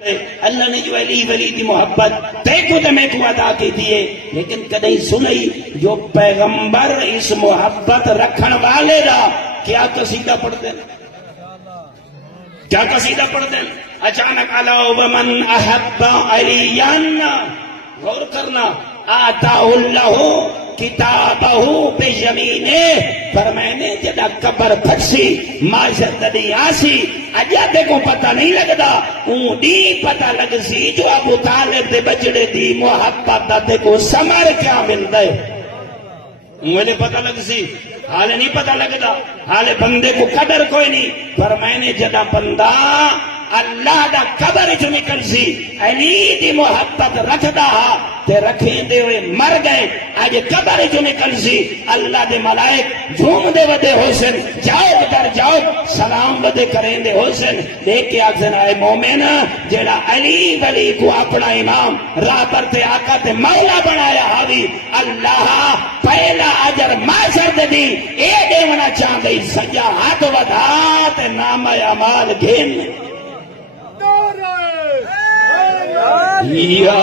اللہ نے جو علی ولی دی محبت دیکھو تو میں کو ادا کی دیئے، لیکن کدیں سنئی جو پیغمبر اس محبت رکھن والے دا کیا قصیدہ پڑھتے ہیں، کیا قصیدہ پڑھتے ہیں؟ اچانک علا ومن احب علیان، غور کرنا، آتا اللہ کتابہ بیمینے، فرمائنے جدا قبر پھٹسی معاشر دنی آسی اجا تے کو پتہ نہیں لگدا، اون دی پتہ لگ سی جو ابو طالب دے بچڑے دی محبت تے کو سمر کیا ملدا ہے، مجھے پتہ لگ سی، حالے نہیں پتہ لگدا، حالے بندے کو قدر کوئی نہیں، فرمائنے جدا بندہ اللہ دا قبر جو نکل سی علی دی محبت رکھدا تے رکھیں دے ہوئے مر گئے، آج قبر جو نکل سی اللہ دے ملائک جھوم دے ودے حسن جاؤ در جاؤ سلام ودے کریں دے حسن، دیکھ کے آگزن آئے مومن جیڑا علی ولی کو اپنا امام رابر تے آقا تے مولا بنایا حاوی، اللہ پہلا عجر معاشر دے دی اے دیونا چاہ گئی سجا ہاتھ ودا تے نام اعمال گھن یا